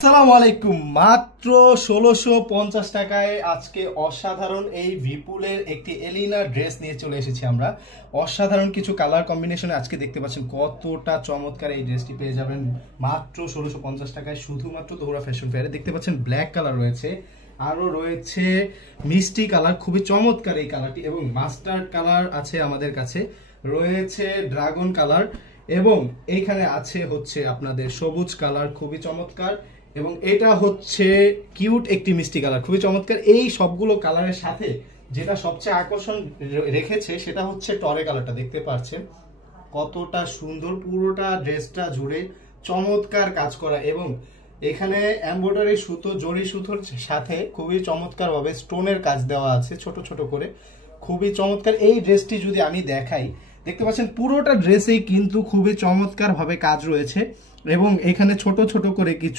আসসালামু আলাইকুম। মাত্র ১৬৫০ টাকায় আজকে অসাধারণ এই ভিপুলের একটি এলিনা ড্রেস নিয়ে চলে এসেছি আমরা। অসাধারণ কিছু কালার কম্বিনেশনে আজকে দেখতে পাচ্ছেন কতটা চমৎকার এই ড্রেসটি পেয়ে যাবেন মাত্র ১৬৫০ টাকায় শুধুমাত্র দোহরা ফ্যাশন ফেয়ারে। দেখতে পাচ্ছেন ব্ল্যাক কালার রয়েছে, আরও রয়েছে মিষ্টি কালার, খুবই চমৎকার এই কালারটি, এবং মাস্টার্ড কালার আছে আমাদের কাছে, রয়েছে ড্রাগন কালার, এবং এইখানে আছে হচ্ছে আপনাদের সবুজ কালার, খুবই চমৎকার, এবং এটা হচ্ছে কিউট একটি মিষ্টি কালার, খুবই চমৎকার। এই সবগুলো কালারের সাথে যেটা সবচেয়ে আকর্ষণ রেখেছে সেটা হচ্ছে টরে কালারটা। দেখতে পাচ্ছেন কতটা সুন্দর, পুরোটা ড্রেসটা জুড়ে চমৎকার কাজ করা, এবং এখানে এমব্রয়ডারি সুতো, জরি সুতোর সাথে খুবই চমৎকার ভাবে স্টোনের কাজ দেওয়া আছে ছোট ছোট করে, খুবই চমৎকার। এই ড্রেসটি যদি আমি দেখাই, দেখতে পাচ্ছেন পুরোটা ড্রেসেই কিন্তু খুবই চমৎকার ভাবে কাজ রয়েছে, এবং এখানে ছোট ছোট করে কিছু